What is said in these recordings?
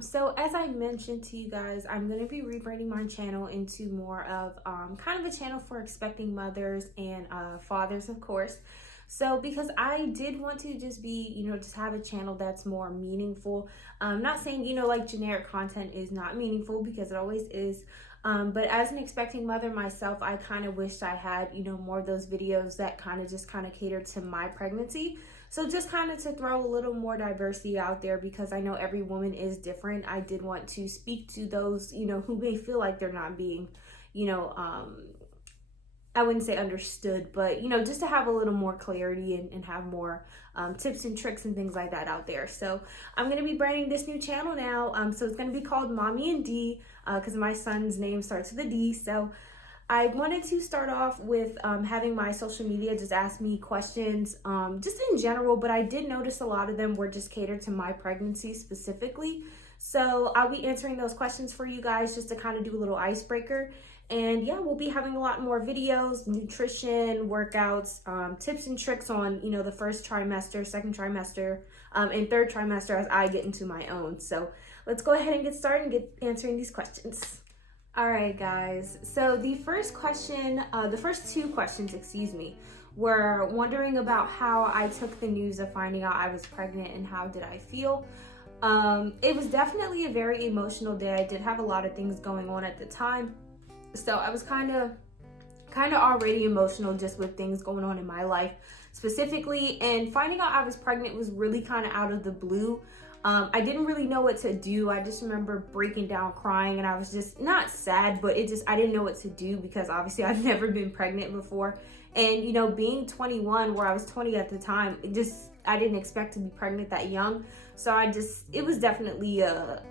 So as I mentioned to you guys, I'm going to be rebranding my channel into more of kind of a channel for expecting mothers and fathers, of course. So because I did want to just be, just have a channel that's more meaningful. Not saying, like generic content is not meaningful, because it always is. But as an expecting mother myself, I kind of wished I had, more of those videos that kind of catered to my pregnancy. So just kind of to throw a little more diversity out there, because I know every woman is different. I did want to speak to those, who may feel like they're not being, I wouldn't say understood, but, just to have a little more clarity and have more tips and tricks and things like that out there. So I'm going to be branding this new channel now. So it's going to be called Mommy and D, because my son's name starts with a D. So I wanted to start off with having my social media just ask me questions, just in general, but I did notice a lot of them were just catered to my pregnancy specifically. So I'll be answering those questions for you guys just to kind of do a little icebreaker. And yeah, we'll be having a lot more videos, nutrition, workouts, tips and tricks on, the first trimester, second trimester, and third trimester as I get into my own. So let's go ahead and get started and get answering these questions. All right, guys. So the first question, the first two questions, were wondering about how I took the news of finding out I was pregnant and how did I feel. It was definitely a very emotional day. I did have a lot of things going on at the time. So I was kind of already emotional just with things going on in my life specifically, and finding out I was pregnant was really kind of out of the blue. I didn't really know what to do. I just remember breaking down crying, and I was just not sad, but I didn't know what to do, because obviously I'd never been pregnant before. And being 21, where I was 20 at the time, I didn't expect to be pregnant that young. So it was definitely a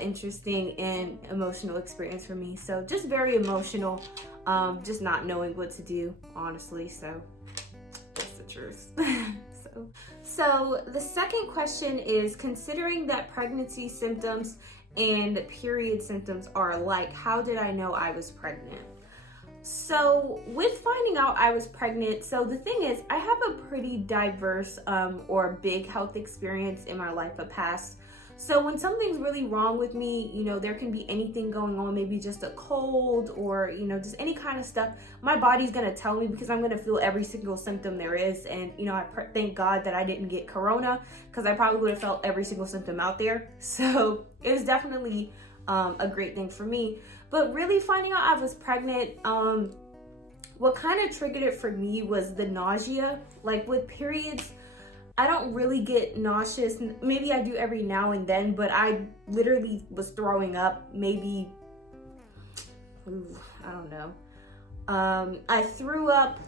interesting and emotional experience for me. So just very emotional, just not knowing what to do, honestly. So that's the truth. So the second question is, considering that pregnancy symptoms and period symptoms are alike, how did I know I was pregnant? So with finding out I was pregnant, so the thing is, I have a pretty diverse or big health experience in my life of past. So when something's really wrong with me, there can be anything going on, maybe just a cold or, just any kind of stuff. My body's going to tell me, because I'm going to feel every single symptom there is. And, I thank God that I didn't get corona, because I probably would have felt every single symptom out there. So it was definitely a great thing for me. But really finding out I was pregnant, what kind of triggered it for me was the nausea. Like with periods, I don't really get nauseous. Maybe I do every now and then, but I literally was throwing up maybe, I don't know. I threw up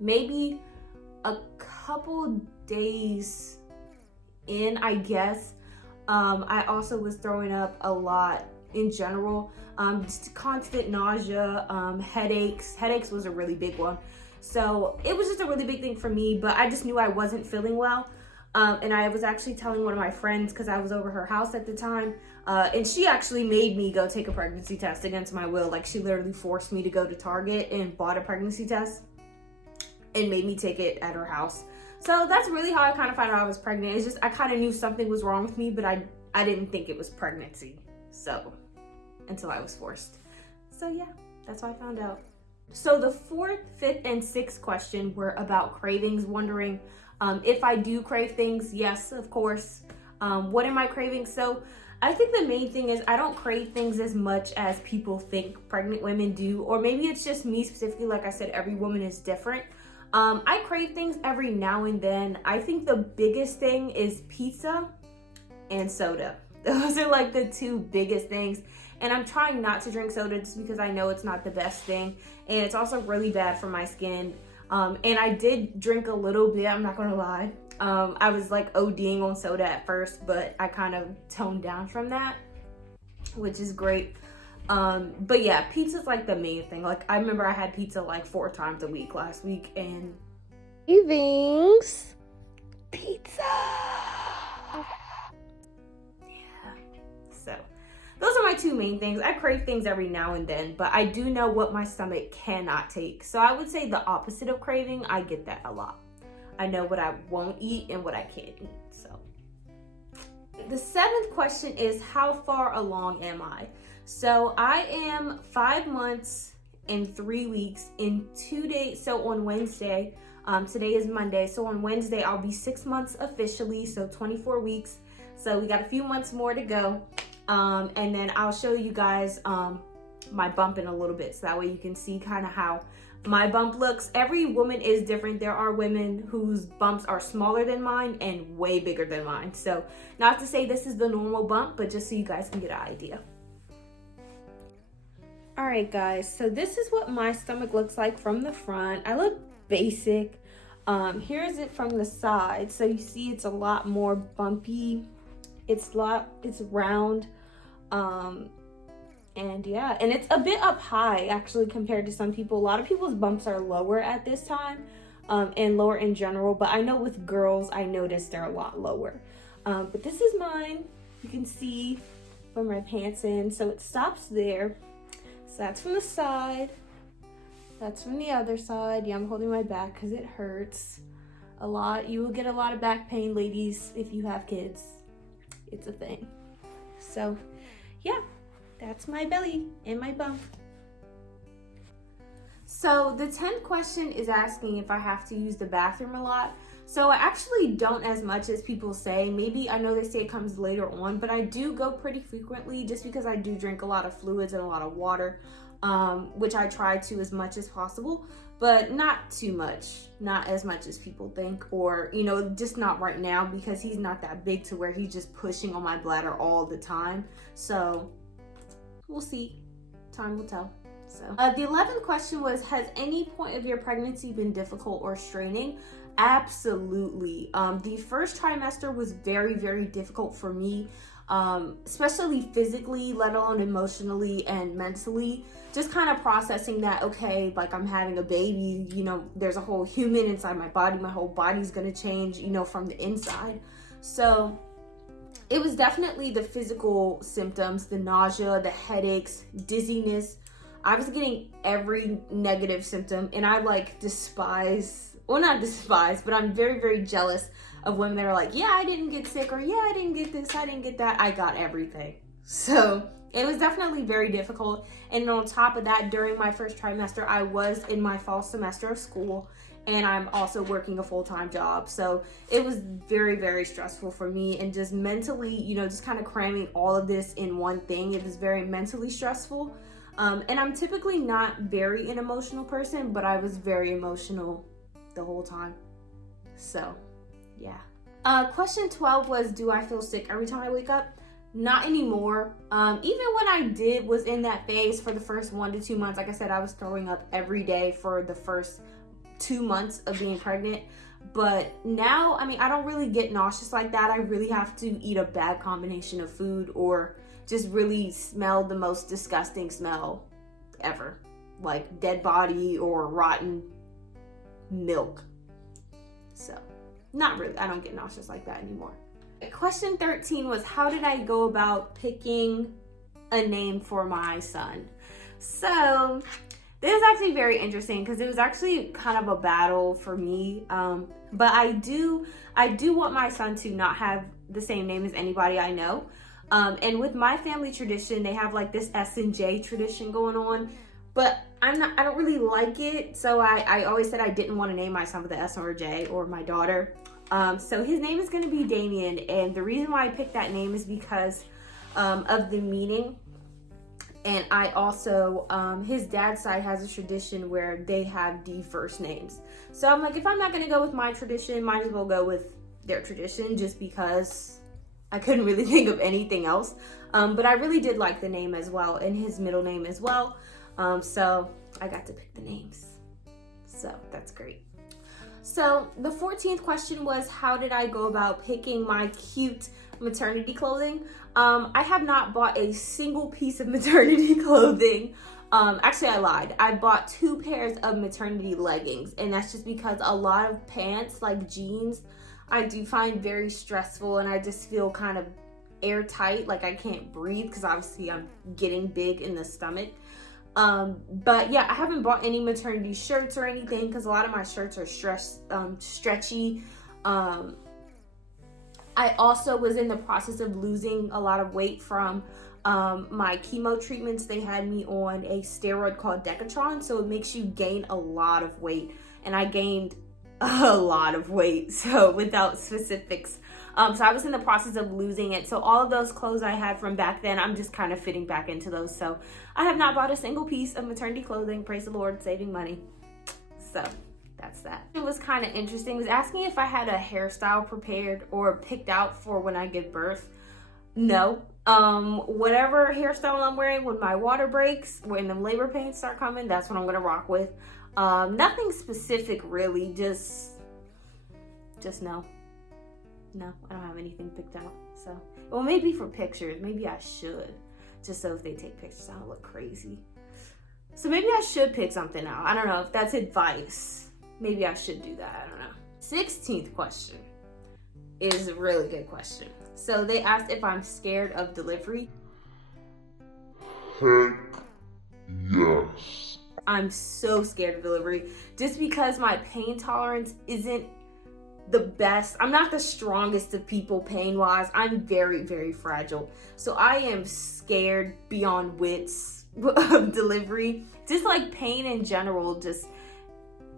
maybe a couple days in, I guess. I also was throwing up a lot in general. Just constant nausea, headaches. Headaches was a really big one. So it was just a really big thing for me, but I just knew I wasn't feeling well. And I was actually telling one of my friends, because I was over her house at the time, and she actually made me go take a pregnancy test against my will. Like, she literally forced me to go to Target and bought a pregnancy test and made me take it at her house. So that's really how I kind of found out I was pregnant. It's just, I kind of knew something was wrong with me, but I didn't think it was pregnancy. So, until I was forced. So yeah, that's how I found out. So the fourth, fifth, and sixth question were about cravings, wondering if I do crave things. Yes, of course. What am I craving? So I think the main thing is I don't crave things as much as people think pregnant women do, or maybe it's just me specifically. Like I said, every woman is different. I crave things every now and then. I think the biggest thing is pizza and soda. Those are like the two biggest things. And I'm trying not to drink soda just because I know it's not the best thing. And it's also really bad for my skin. And I did drink a little bit, I'm not gonna lie. I was like ODing on soda at first, but I kind of toned down from that, which is great. But yeah, pizza's like the main thing. Like, I remember I had pizza like 4 times a week last week, and Cravings pizza. two main things. I crave things every now and then, but I do know what my stomach cannot take. So I would say the opposite of craving, I get that a lot. I know what I won't eat and what I can't eat. So the seventh question is, how far along am I? So I am 5 months and 3 weeks in 2 days. So on Wednesday, today is Monday. So on Wednesday, I'll be 6 months officially. So 24 weeks. So we got a few months more to go. And then I'll show you guys my bump in a little bit, so that way you can see kind of how my bump looks. Every woman is different. There are women whose bumps are smaller than mine and way bigger than mine. So not to say this is the normal bump, but just so you guys can get an idea. All right, guys, so this is what my stomach looks like from the front. I look basic. Here's it from the side. So you see it's a lot more bumpy. It's round. And yeah, and it's a bit up high actually compared to some people. A lot of people's bumps are lower at this time, and lower in general, but I know with girls, I noticed they're a lot lower. But this is mine. You can see from my pants in, so it stops there. So that's from the side. That's from the other side. Yeah, I'm holding my back because it hurts a lot. You will get a lot of back pain, ladies, if you have kids. It's a thing. So yeah, that's my belly and my bump. So the 10th question is asking if I have to use the bathroom a lot. So I actually don't as much as people say. Maybe, I know they say it comes later on, but I do go pretty frequently just because I do drink a lot of fluids and a lot of water, which I try to as much as possible, but not too much, not as much as people think, or, you know, just not right now because he's not that big to where he's just pushing on my bladder all the time. So we'll see, time will tell. So the 11th question was, has any point of your pregnancy been difficult or straining? Absolutely. The first trimester was very, very difficult for me, especially physically, let alone emotionally and mentally. Just kind of processing that, okay, like I'm having a baby, you know, there's a whole human inside my body. My whole body's gonna change, you know, from the inside. So it was definitely the physical symptoms, the nausea, the headaches, dizziness. I was getting every negative symptom, and I like despise, well, not despise, but I'm very, very jealous of women that are like, yeah, I didn't get sick, or yeah, I didn't get this, I didn't get that. I got everything. So it was definitely very difficult. And on top of that, during my first trimester, I was in my fall semester of school, and I'm also working a full-time job. So it was very, very stressful for me, and just mentally, you know, just kind of cramming all of this in one thing. It was very mentally stressful. And I'm typically not very an emotional person, but I was very emotional the whole time. So yeah. Question 12 was, do I feel sick every time I wake up? Not anymore. Even when I was in that phase for the first 1 to 2 months, like I said, I was throwing up every day for the first 2 months of being pregnant. But now, I mean, I don't really get nauseous like that. I really have to eat a bad combination of food or just really smell the most disgusting smell ever, like dead body or rotten milk. So not really, I don't get nauseous like that anymore. Question 13 was, how did I go about picking a name for my son? So this is actually very interesting because it was actually kind of a battle for me. But I do want my son to not have the same name as anybody I know. And with my family tradition, they have like this S and J tradition going on, but I don't really like it. So I always said I didn't want to name my son with the S or a J, or my daughter. So his name is going to be Damien. And the reason why I picked that name is because of the meaning. And I also, his dad's side has a tradition where they have the first names. So I'm like, if I'm not going to go with my tradition, might as well go with their tradition, just because I couldn't really think of anything else. But I really did like the name as well, and his middle name as well. So I got to pick the names. So that's great. So the 14th question was, how did I go about picking my cute maternity clothing? I have not bought a single piece of maternity clothing. Actually, I lied. I bought 2 pairs of maternity leggings, and that's just because a lot of pants, like jeans, I do find very stressful, and I just feel kind of airtight, like I can't breathe because obviously I'm getting big in the stomach. But yeah, I haven't bought any maternity shirts or anything because a lot of my shirts are stretchy. I also was in the process of losing a lot of weight from my chemo treatments. They had me on a steroid called Decatron, so it makes you gain a lot of weight, and I gained a lot of weight, so without specifics. So I was in the process of losing it. So all of those clothes I had from back then, I'm just kind of fitting back into those. So I have not bought a single piece of maternity clothing. Praise the Lord, saving money. So that's that. It was kind of interesting. It was asking if I had a hairstyle prepared or picked out for when I give birth. No. Whatever hairstyle I'm wearing when my water breaks, when the labor pains start coming, that's what I'm gonna rock with. Nothing specific really, just no. No, I don't have anything picked out. So, well, maybe for pictures, maybe I should, just so if they take pictures, I don't look crazy. So maybe I should pick something out. I don't know if that's advice. Maybe I should do that. I don't know. 16th question is a really good question. So they asked if I'm scared of delivery. Heck yes. I'm so scared of delivery just because my pain tolerance isn't the best. I'm not the strongest of people pain wise. I'm very, very fragile. So I am scared beyond wits of delivery. Just like pain in general, just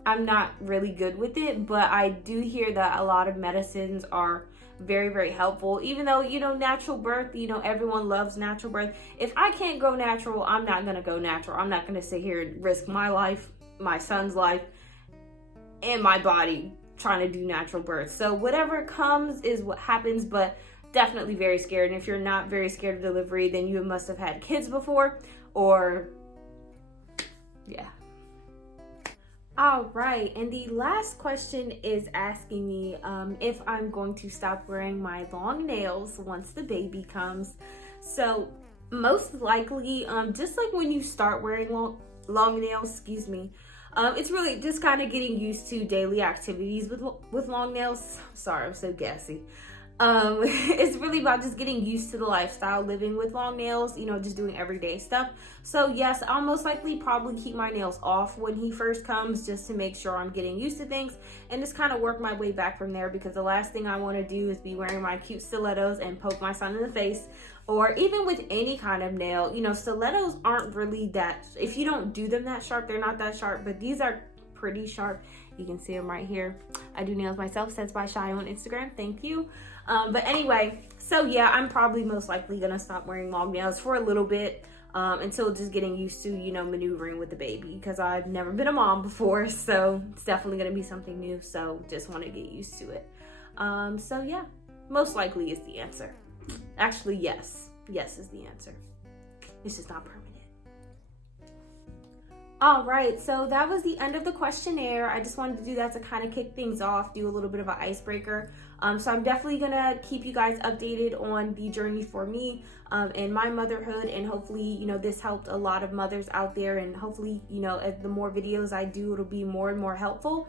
I'm not really good with it, but I do hear that a lot of medicines are very, very helpful. Even though, you know, natural birth, you know, everyone loves natural birth. If I can't go natural, I'm not gonna go natural. I'm not gonna sit here and risk my life, my son's life, and my body trying to do natural birth. So whatever comes is what happens, but definitely very scared. And if you're not very scared of delivery, then you must have had kids before, or yeah. All right, and the last question is asking me if I'm going to stop wearing my long nails once the baby comes. So most likely, just like when you start wearing long nails, it's really just kind of getting used to daily activities with long nails. Sorry, I'm so gassy. It's really about just getting used to the lifestyle, living with long nails, you know, just doing everyday stuff. So yes, I'll most likely probably keep my nails off when he first comes, just to make sure I'm getting used to things and just kind of work my way back from there, because the last thing I want to do is be wearing my cute stilettos and poke my son in the face. Or even with any kind of nail, you know, stilettos aren't really that, if you don't do them that sharp, they're not that sharp, but these are pretty sharp. You can see them right here. I do nails myself, Sense by Shy on Instagram. Thank you. But anyway, so yeah, I'm probably most likely gonna stop wearing long nails for a little bit until just getting used to, you know, maneuvering with the baby, because I've never been a mom before, so it's definitely gonna be something new. So just want to get used to it. So yeah, most likely is the answer. Actually, yes is the answer. It's just not permanent. All right, so that was the end of the questionnaire. I just wanted to do that to kind of kick things off, do a little bit of an icebreaker. So I'm definitely gonna keep you guys updated on the journey for me and my motherhood, and hopefully, you know, this helped a lot of mothers out there, and hopefully, you know, as the more videos I do, it'll be more and more helpful.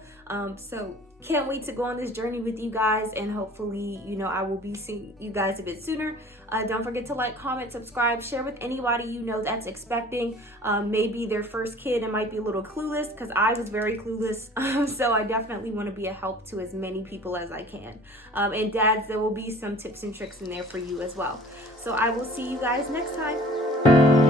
So can't wait to go on this journey with you guys, and hopefully, you know, I will be seeing you guys a bit sooner. Don't forget to like, comment, subscribe, share with anybody you know that's expecting maybe their first kid and might be a little clueless, because I was very clueless. So I definitely want to be a help to as many people as I can. And dads, there will be some tips and tricks in there for you as well. So I will see you guys next time.